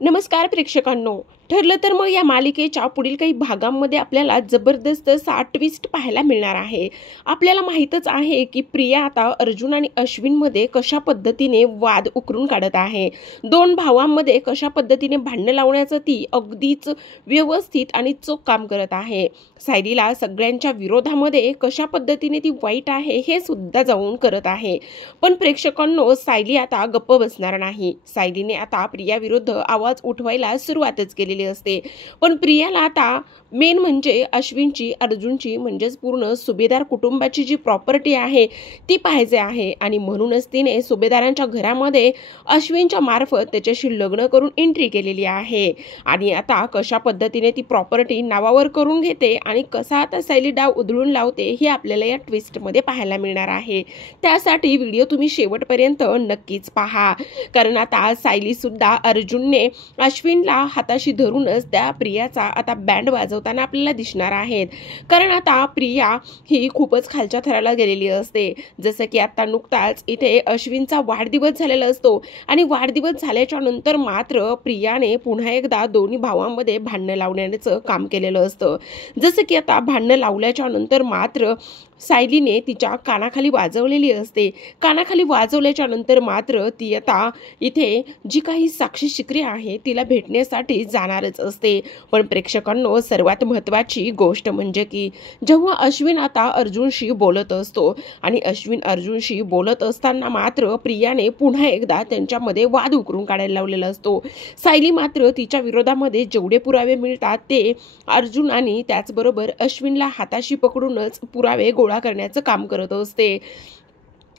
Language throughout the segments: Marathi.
नमस्कार प्रेक्षकांनो. ठरलं तर मग या मालिकेच्या पुढील काही भागांमध्ये आपल्याला जबरदस्त ट्विस्ट पाहायला मिळणार आहे. आपल्याला माहीतच आहे की प्रिया आता अर्जुन आणि अश्विनमध्ये कशा पद्धतीने वाद उकरून काढत आहे. दोन भावांमध्ये कशा पद्धतीने भांडण लावण्याचं ती अगदीच व्यवस्थित आणि चोख काम करत आहे. सायलीला सगळ्यांच्या विरोधामध्ये कशा पद्धतीने ती वाईट आहे हे सुद्धा जाऊन करत आहे. पण प्रेक्षकांनो, सायली आता गप्प बसणार नाही. सायलीने आता प्रिया विरुद्ध आवाज उठवायला सुरुवातच केलेली असते. पण प्रियाला आता मेन म्हणजे अश्विनची, अर्जुनची म्हणजेच पूर्ण सुभेदार कुटुंबाची जी प्रॉपर्टी आहे ती पाहायचे आहे. आणि म्हणूनच तिने सुभेदारांच्या घरामध्ये अश्विनच्या मार्फत त्याच्याशी लग्न करून एंट्री केलेली आहे. आणि आता कशा पद्धतीने ती प्रॉपर्टी नावावर करून घेते आणि कसा आता सायली डाव उधळून लावते हे आपल्याला या ट्विस्टमध्ये पाहायला मिळणार आहे. त्यासाठी व्हिडिओ तुम्ही शेवटपर्यंत नक्कीच पहा. कारण आता सायली सुद्धा अर्जुनने अश्विनला हाताशी धरूनच त्या प्रियाचा आता बँड वाजवताना आपल्याला दिसणार आहेत. कारण आता प्रिया ही खूपच खालच्या थराला गेलेली असते. जसं की आता नुकताच इथे अश्विनचा वाढदिवस झालेला असतो आणि वाढदिवस झाल्याच्या नंतर मात्र प्रियाने पुन्हा एकदा दोन्ही भावांमध्ये भांडण लावण्याचं काम केलेलं असतं. जसं की आता भांडण लावल्याच्या नंतर मात्र सायलीने तिच्या कानाखाली वाजवलेली असते. कानाखाली वाजवल्याच्या नंतर मात्र ती आता इथे जी काही साक्षी शिकरी आहे तिला भेटण्यासाठी जाणारच असते. पण प्रेक्षकांनो, सर्वात महत्त्वाची गोष्ट म्हणजे की जेव्हा अश्विन आता अर्जुनशी बोलत असतो आणि अश्विन अर्जुनशी बोलत असताना मात्र प्रियाने पुन्हा एकदा त्यांच्यामध्ये वाद उकरून काढायला लावलेला असतो. सायली मात्र तिच्या विरोधामध्ये जेवढे पुरावे मिळतात ते अर्जुन आणि त्याचबरोबर अश्विनला हाताशी पकडूनच पुरावे गोळा करण्याचं काम करत असते.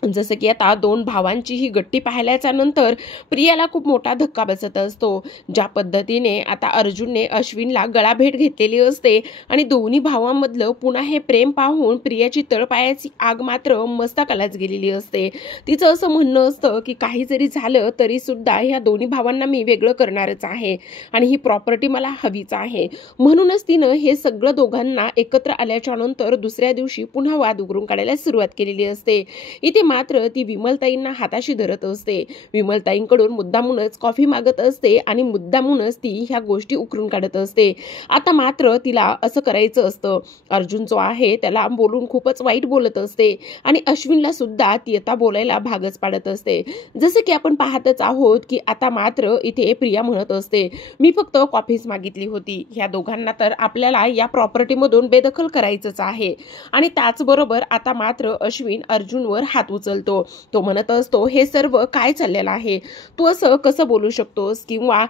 जसं की आता दोन भावांची ही गट्टी पाहिल्याच्या नंतर प्रियाला खूप मोठा धक्का बसत असतो. ज्या पद्धतीने आता अर्जुनने अश्विनला गळाभेट घेतलेली असते आणि दोन्ही भावांमधलं पुन्हा हे प्रेम पाहून प्रियाची तळपायाची आग मात्र मस्तकालाच गेलेली असते. तिचं असं म्हणणं असतं की काही जरी झालं तरी सुद्धा ह्या दोन्ही भावांना मी वेगळं करणारच आहे आणि ही प्रॉपर्टी मला हवीच आहे. म्हणूनच तिनं हे सगळं दोघांना एकत्र आल्याच्या नंतर दुसऱ्या दिवशी पुन्हा वाद उकरून काढायला सुरुवात केलेली असते. इथे मात्र ती विमलताईंना हाताशी धरत असते. विमलताईंकडून मुद्दामूनच कॉफी मागत असते आणि मुद्दामूनच ती ह्या गोष्टी उकरून काढत असते. आता मात्र तिला असं करायचं असतं. अर्जुन जो आहे त्याला बोलून खूपच वाईट बोलत असते आणि अश्विनला सुद्धा ती आता बोलायला भागच पाडत असते. जसं की आपण पाहतच आहोत की आता मात्र इथे प्रिया म्हणत असते, मी फक्त कॉफीच मागितली होती. ह्या दोघांना तर आपल्याला या प्रॉपर्टीमधून बेदखल करायचंच आहे. आणि त्याचबरोबर आता मात्र अश्विन अर्जुनवर हात उचलतो. तो म्हणत असतो, हे सर्व काय चाललेलं आहे? तू असं कसं बोलू शकतोस? किंवा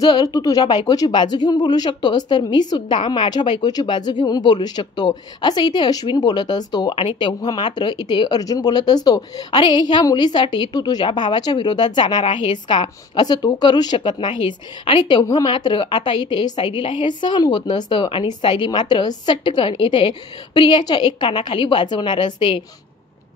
जर तू तुझ्या बायकोची बाजू घेऊन बोलू शकतोस तर मी सुद्धा माझ्या बायकोची बाजू घेऊन बोलू शकतो, असं इथे अश्विन बोलत असतो. आणि तेव्हा मात्र इथे अर्जुन बोलत असतो, अरे ह्या मुलीसाठी तू तुझ्या भावाच्या विरोधात जाणार आहेस का? असं तू करू शकत नाहीस. आणि तेव्हा मात्र आता इथे सायलीला हे सहन होत नसतं आणि सायली मात्र सटकन इथे प्रियाच्या एक कानाखाली वाजवणार असते.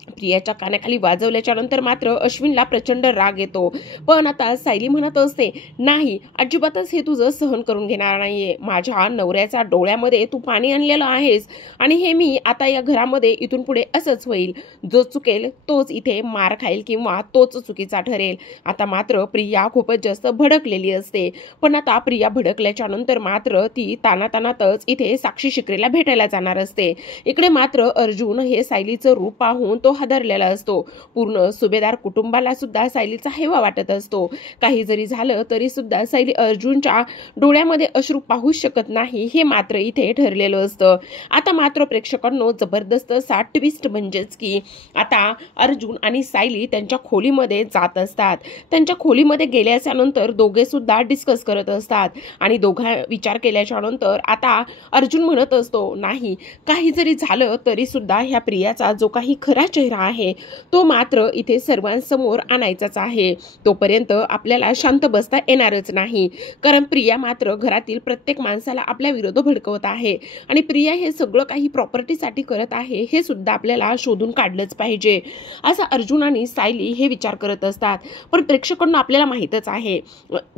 प्रियाच्या कानाखाली वाजवल्याच्या नंतर मात्र अश्विनला प्रचंड राग येतो. पण आता सायली म्हणत असते, नाही, अजिबातच हे तुझं सहन करून घेणार नाहीये. माझ्या नवऱ्याच्या डोळ्यामध्ये तू पाणी आणलेलं आहेस आणि हे मी आता या घरामध्ये इथून पुढे असंच होईल. जो चुकेल तोच इथे मार खाईल किंवा तोच चुकीचा ठरेल. आता मात्र प्रिया खूपच जास्त भडकलेली असते. पण आता प्रिया भडकल्याच्या नंतर मात्र ती तानातानातच इथे साक्षी शिकरेला भेटायला जाणार असते. इकडे मात्र अर्जुन हे सायलीचं रूप पाहून तो हादरलेला असतो. पूर्ण सुभेदार कुटुंबाला सुद्धा सायलीचा हेवा वाटत असतो. काही जरी झालं तरी सुद्धा सायली अर्जुनच्या डोळ्यामध्ये अश्रू पाहू शकत नाही हे मात्र इथे ठरलेलं असतं. आता मात्र प्रेक्षकांनो, जबरदस्त ट्विस्ट म्हणजेच की आता अर्जुन आणि सायली त्यांच्या खोलीमध्ये जात असतात. त्यांच्या खोलीमध्ये गेल्याच्या नंतर दोघे सुद्धा डिस्कस करत असतात आणि दोघा विचार केल्याच्या नंतर आता अर्जुन म्हणत असतो, नाही, काही जरी झालं तरी सुद्धा ह्या प्रियाचा जो काही खरा चेहरा आहे तो मात्र इथे सर्वांसमोर आणायचाच आहे. तोपर्यंत आपल्याला शांत बसता येणारच नाही. कारण प्रिया मात्र घरातील प्रत्येक माणसाला आपल्या विरोधात भडकवत आहे आणि प्रिया हे सगळं काही प्रॉपर्टीसाठी करत आहे हे सुद्धा आपल्याला शोधून काढलंच पाहिजे, असं अर्जुन आणि सायली हे विचार करत असतात. पण प्रेक्षकांना आपल्याला माहीतच आहे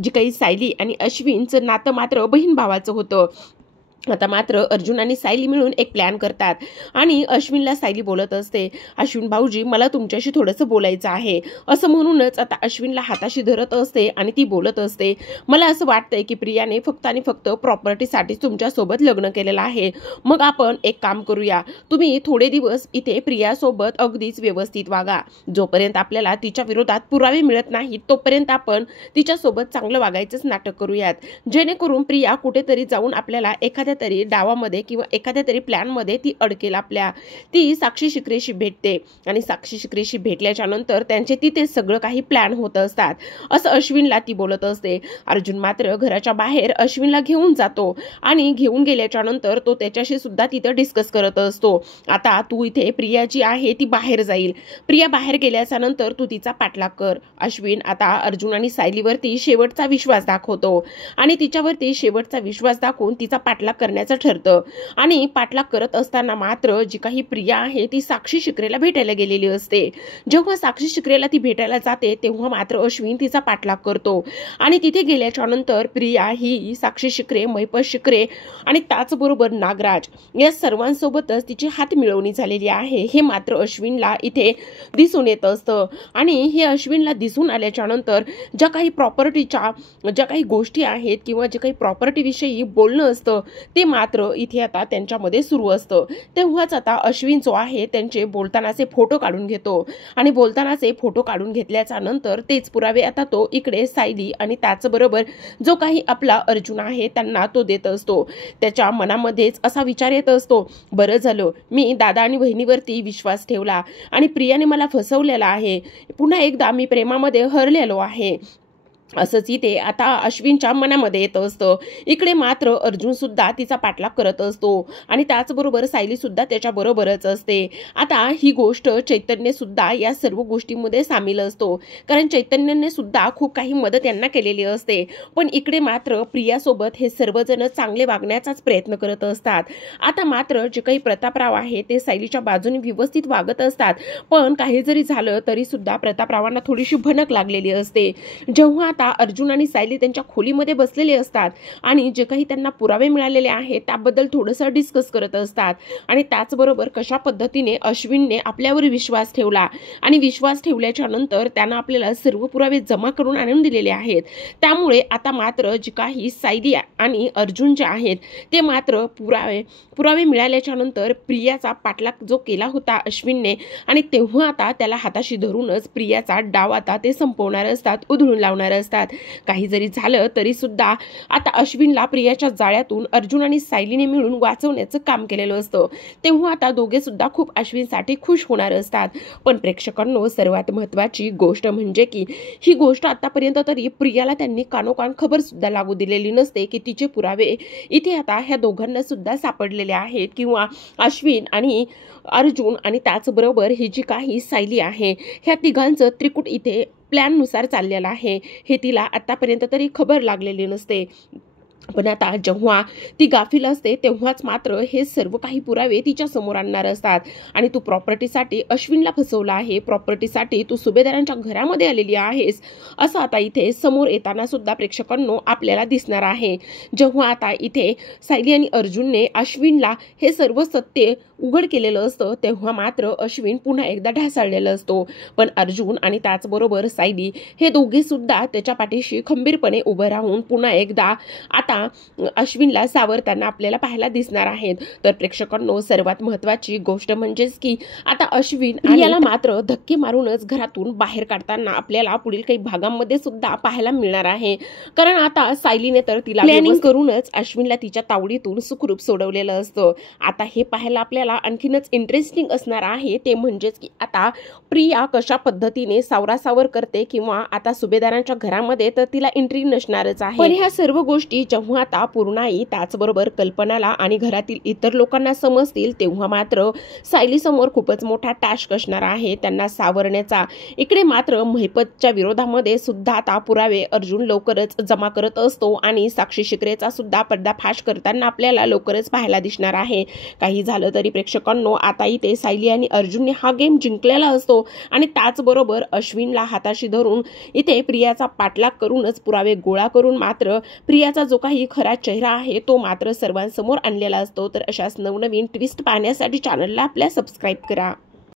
जी काही सायली आणि अश्विनचं नातं मात्र बहीण भावाचं होतं. आता मात्र अर्जुन आणि सायली मिळून एक प्लॅन करतात आणि अश्विनला सायली बोलत असते, अश्विन भाऊजी मला तुमच्याशी थोडंसं बोलायचं आहे असं म्हणूनच आता अश्विनला हाताशी धरत असते आणि ती बोलत असते, मला असं वाटतंय की प्रियाने फक्त आणि फक्त प्रॉपर्टीसाठी तुमच्यासोबत लग्न केलेलं आहे. मग आपण एक काम करूया, तुम्ही थोडे दिवस इथे प्रियासोबत अगदीच व्यवस्थित वागा. जोपर्यंत आपल्याला तिच्या विरोधात पुरावे मिळत नाहीत तोपर्यंत आपण तिच्यासोबत चांगलं वागायचंच नाटक करूयात, जेणेकरून प्रिया कुठेतरी जाऊन आपल्याला एखाद्या तरी डावामध्ये किंवा एखाद्या तरी प्लॅनमध्ये ती अडकेल. आपल्या ती साक्षी शिक्रेशी भेटते आणि साक्षी शिक्रेशी भेटल्याच्या नंतर त्यांचे तिथे सगळं काही प्लॅन होत असतात असं अश्विनला ती बोलत असते. अर्जुन मात्र घराच्या बाहेर अश्विनला घेऊन जातो आणि घेऊन गेल्याच्या नंतर तो त्याच्याशी सुद्धा तिथे डिस्कस करत असतो, आता तू इथे प्रिया जी आहे ती बाहेर जाईल, प्रिया बाहेर गेल्याच्या नंतर तू तिचा पाठलाग कर. अश्विन आता अर्जुन आणि सायलीवरती शेवटचा विश्वास दाखवतो आणि तिच्यावरती शेवटचा विश्वास दाखवून तिचा पाठलाग करण्याचं ठरतं. आणि पाठलाग करत असताना मात्र जी काही प्रिया आहे ती साक्षी शिक्रेला भेटायला गेलेली असते. जेव्हा साक्षी शिक्रेला ती भेटायला जाते तेव्हा मात्र अश्विन तिचा पाठलाग करतो आणि तिथे गेल्याच्या नंतर प्रिया ही साक्षी शिक्रे, महिपत शिक्रे आणि त्याचबरोबर नागराज या सर्वांसोबतच तिची हात मिळवणी झालेली आहे हे मात्र अश्विनला इथे दिसून येत असतं. आणि हे अश्विनला दिसून आल्याच्या नंतर ज्या काही प्रॉपर्टीच्या ज्या काही गोष्टी आहेत किंवा जे काही प्रॉपर्टी विषयी बोलणं असतं ते मात्र इथे आता त्यांच्यामध्ये सुरू असतं. तेव्हाच आता अश्विन जो आहे त्यांचे बोलतानाचे फोटो काढून घेतो आणि बोलतानाचे फोटो काढून घेतल्याच्या नंतर तेच पुरावे आता तो इकडे सायली आणि त्याचबरोबर जो काही आपला अर्जुन आहे त्यांना तो देत असतो. त्याच्या मनामध्येच असा विचार येत असतो, बरं झालं मी दादा आणि बहिणीवरती विश्वास ठेवला आणि प्रियाने मला फसवलेला आहे, पुन्हा एकदा मी प्रेमामध्ये हरलेलो आहे असंच इथे आता अश्विनच्या मनामध्ये येत असतं. इकडे मात्र अर्जुन सुद्धा तिचा पाठलाग करत असतो आणि त्याचबरोबर सायली सुद्धा त्याच्या बरोबरच असते. आता ही गोष्ट चैतन्य सुद्धा या सर्व गोष्टींमध्ये सामील असतो, कारण चैतन्याने सुद्धा खूप काही मदत यांना केलेली असते. पण इकडे मात्र प्रियासोबत हे सर्वजण चांगले वागण्याचाच प्रयत्न करत असतात. आता मात्र जे काही प्रतापराव आहे ते सायलीच्या बाजूने व्यवस्थित वागत असतात, पण काही जरी झालं तरी सुद्धा प्रतापरावांना थोडीशी भनक लागलेली असते. जेव्हा अर्जुन आणि सायली त्यांच्या खोलीमध्ये बसलेले असतात आणि जे काही त्यांना पुरावे मिळालेले आहेत त्याबद्दल थोडंसं डिस्कस करत असतात आणि त्याचबरोबर कशा पद्धतीने अश्विनने आपल्यावर विश्वास ठेवला आणि विश्वास ठेवल्याच्या नंतर त्यांना आपल्याला सर्व पुरावे जमा करून आणून दिलेले आहेत. त्यामुळे आता मात्र जे काही सायली आणि अर्जुन जे आहेत ते मात्र पुरावे मिळाल्याच्या नंतर प्रियाचा पाठलाग जो केला होता अश्विनने आणि तेव्हा आता त्याला हाताशी धरूनच प्रियाचा डाव आता ते संपवणार असतात, उधळून लावणार असतात. काही जरी झालं तरी सुद्धा आता अश्विनला प्रियाच्या जाळ्यातून अर्जुन आणि सायलीने मिळून वाचवण्याचं काम केलेलं असतं. तेव्हा आता दोघे सुद्धा खूप अश्विनसाठी खुश होणार असतात. पण प्रेक्षकांनो सर्वात महत्त्वाची गोष्ट म्हणजे की ही गोष्ट आतापर्यंत तरी प्रियाला त्यांनी कानोकान खबर सुद्धा लागू दिलेली नसते की तिचे पुरावे इथे आता ह्या दोघांना सुद्धा सापडलेले आहेत किंवा अश्विन आणि अर्जुन आणि त्याचबरोबर ही जी काही सायली आहे ह्या तिघांचं त्रिकूट इथे प्लॅननुसार चाललेलं आहे हे तिला आतापर्यंत तरी खबर लागलेली नसते. पण आता जेव्हा ती गाफील असते तेव्हाच मात्र हे सर्व काही पुरावे तिच्या समोर आणणार असतात आणि तू प्रॉपर्टीसाठी अश्विनला फसवला आहे, प्रॉपर्टीसाठी तू सुभेदारांच्या घरामध्ये आलेली आहेस असं आता इथे समोर येताना सुद्धा प्रेक्षकांनो आपल्याला दिसणार आहे. जेव्हा आता इथे सायली आणि अर्जुनने अश्विनला हे सर्व सत्य उघड केलेलं असतं तेव्हा मात्र अश्विन पुन्हा एकदा ढासळलेलं असतो. पण अर्जुन आणि त्याचबरोबर सायली हे दोघे सुद्धा त्याच्या पाठीशी खंबीरपणे उभं राहून पुन्हा एकदा आता अश्विनला सावरताना आपल्याला पाहायला दिसणार आहेत. तर प्रेक्षकांनो सर्वात महत्त्वाची गोष्ट म्हणजेच की आता अश्विन याला मात्र धक्के मारूनच घरातून बाहेर काढताना आपल्याला पुढील काही भागांमध्ये सुद्धा पाहायला मिळणार आहे. कारण आता सायलीने तर तिला प्लॅनिंग करूनच अश्विनला तिच्या तावडीतून सुखरूप सोडवलेलं असतं. आता हे पाहायला आपल्याला आणखीनच इंटरेस्टिंग असणार आहे ते म्हणजेच की आता प्रिया कशा पद्धतीने सावरासावर करते किंवा आता सुभेदारांच्या घरामध्ये तर तिला एंट्री नसणारच आहे. पण ह्या सर्व गोष्टी जेव्हा आता पूर्णाई त्याचबरोबर कल्पनाला आणि घरातील इतर लोकांना समजतील तेव्हा मात्र सायली समोर खूपच मोठा टास्क असणार आहे त्यांना सावरण्याचा. इकडे मात्र महिपतच्या विरोधामध्ये सुद्धा आता पुरावे अर्जुन लवकरच जमा करत असतो आणि साक्षी शिक्रेचा सुद्धा पर्दाफाश करताना आपल्याला लवकरच पाहायला दिसणार आहे. काही झालं तरी प्रेक्षकांनो आता इथे सायली आणि अर्जुनने हा गेम जिंकलेला असतो आणि त्याचबरोबर अश्विनला हाताशी धरून इथे प्रियाचा पाठलाग करूनच पुरावे गोळा करून मात्र प्रियाचा जो काही खरा चेहरा आहे तो मात्र सर्वांसमोर आणलेला असतो। तर अशाच नवनवीन ट्विस्ट पाहण्यासाठी चॅनलला आपल्या सबस्क्राईब करा।